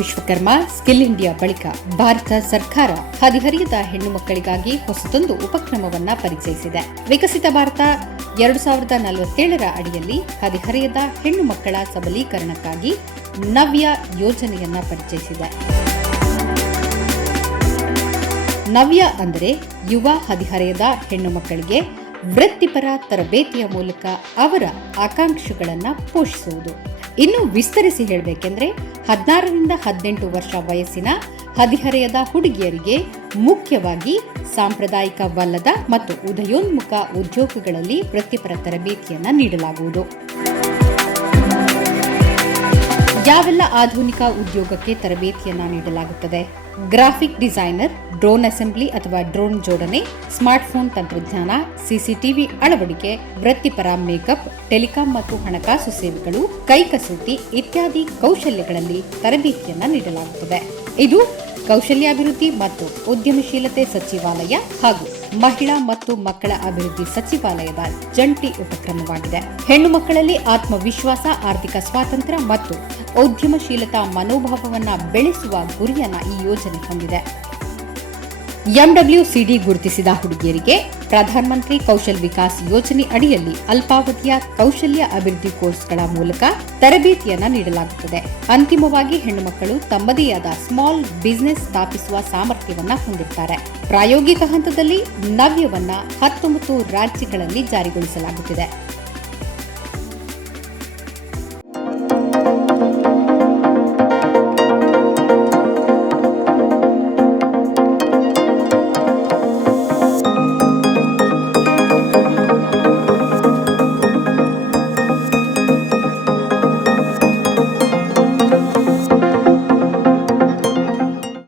Vishwakarma, skill India ಬಳಿಕ ಭಾರತ ಸರ್ಕಾರ ಹದಿಹರಿಯದ ಹೆಣ್ಣು ಮಕ್ಕಳಿಗಾಗಿ ಹೊಸದೊಂದು ಉಪಕ್ರಮವನ್ನ ಪರಿಚಯಿಸಿದೆ. ವಿಕಸಿತ ಭಾರತ ಎರಡು ಸಾವಿರದ ನಲವತ್ತೇಳರ ಅಡಿಯಲ್ಲಿ ಹದಿಹರಿಯದ ಹೆಣ್ಣು ಮಕ್ಕಳ ಸಬಲೀಕರಣಕ್ಕಾಗಿ ನವ್ಯ ಯೋಜನೆಯನ್ನ ಪರಿಚಯಿಸಿದೆ. ನವ್ಯ ಅಂದರೆ ಯುವ ಹದಿಹರೆಯದ ಹೆಣ್ಣು ಮಕ್ಕಳಿಗೆ ವೃತ್ತಿಪರ ತರಬೇತಿಯ ಮೂಲಕ ಅವರ ಆಕಾಂಕ್ಷೆಗಳನ್ನು ಪೋಷಿಸುವುದು. ಇನ್ನು ವಿಸ್ತರಿಸಿ ಹೇಳಬೇಕೆಂದ್ರೆ ಹದಿನಾರರಿಂದ ಹದಿನೆಂಟು ವರ್ಷ ವಯಸ್ಸಿನ ಹದಿಹರೆಯದ ಹುಡುಗಿಯರಿಗೆ ಮುಖ್ಯವಾಗಿ ಸಾಂಪ್ರದಾಯಿಕವಲ್ಲದ ಮತ್ತು ಉದಯೋನ್ಮುಖ ಉದ್ಯೋಗಗಳಲ್ಲಿ ವೃತ್ತಿಪರ ತರಬೇತಿಯನ್ನು ನೀಡಲಾಗುವುದು. ಯಾವೆಲ್ಲ ಆಧುನಿಕ ಉದ್ಯೋಗಕ್ಕೆ ತರಬೇತಿಯನ್ನ ನೀಡಲಾಗುತ್ತದೆ? ಗ್ರಾಫಿಕ್ ಡಿಸೈನರ್, ಡ್ರೋನ್ ಅಸೆಂಬ್ಲಿ ಅಥವಾ ಡ್ರೋನ್ ಜೋಡಣೆ, ಸ್ಮಾರ್ಟ್ಫೋನ್ ತಂತ್ರಜ್ಞಾನ, ಸಿಸಿಟಿವಿ ಅಳವಡಿಕೆ, ವೃತ್ತಿಪರ ಮೇಕಪ್, ಟೆಲಿಕಾಂ ಮತ್ತು ಹಣಕಾಸು ಸೇವೆಗಳು, ಕೈಕಸೂತಿ ಇತ್ಯಾದಿ ಕೌಶಲ್ಯಗಳಲ್ಲಿ ತರಬೇತಿಯನ್ನ ನೀಡಲಾಗುತ್ತದೆ. ಇದು ಕೌಶಲ್ಯಾಭಿವೃದ್ಧಿ ಮತ್ತು ಉದ್ಯಮಶೀಲತೆ ಸಚಿವಾಲಯ ಹಾಗೂ ಮಹಿಳಾ ಮತ್ತು ಮಕ್ಕಳ ಅಭಿವೃದ್ಧಿ ಸಚಿವಾಲಯದ ಜಂಟಿ ಉಪಕ್ರಮವಾಗಿದೆ. ಹೆಣ್ಣು ಮಕ್ಕಳಲ್ಲಿ ಆತ್ಮವಿಶ್ವಾಸ, ಆರ್ಥಿಕ ಸ್ವಾತಂತ್ರ್ಯ ಮತ್ತು ಉದ್ಯಮಶೀಲತಾ ಮನೋಭಾವವನ್ನು ಬೆಳೆಸುವ ಗುರಿಯನ್ನ ಈ ಯೋಜನೆ ಹೊಂದಿದೆ. ಎಂಡಬ್ಲ್ಯೂಸಿಡಿ ಗುರುತಿಸಿದ ಹುಡುಗಿಯರಿಗೆ ಪ್ರಧಾನಮಂತ್ರಿ ಕೌಶಲ್ ವಿಕಾಸ್ ಯೋಜನೆ ಅಡಿಯಲ್ಲಿ ಅಲ್ಪಾವಧಿಯ ಕೌಶಲ್ಯ ಅಭಿವೃದ್ಧಿ ಕೋರ್ಸ್ಗಳ ಮೂಲಕ ತರಬೇತಿಯನ್ನು ನೀಡಲಾಗುತ್ತದೆ. ಅಂತಿಮವಾಗಿ ಹೆಣ್ಣುಮಕ್ಕಳು ತಮ್ಮದೇ ಆದ ಸ್ಮಾಲ್ ಬಿಸಿನೆಸ್ ಸ್ಥಾಪಿಸುವ ಸಾಮರ್ಥ್ಯವನ್ನು ಹೊಂದಿರ್ತಾರೆ. ಪ್ರಾಯೋಗಿಕ ಹಂತದಲ್ಲಿ ನವ್ಯವನ್ನ ಹತ್ತೊಂಬತ್ತು ರಾಜ್ಯಗಳಲ್ಲಿ ಜಾರಿಗೊಳಿಸಲಾಗುತ್ತಿದೆ.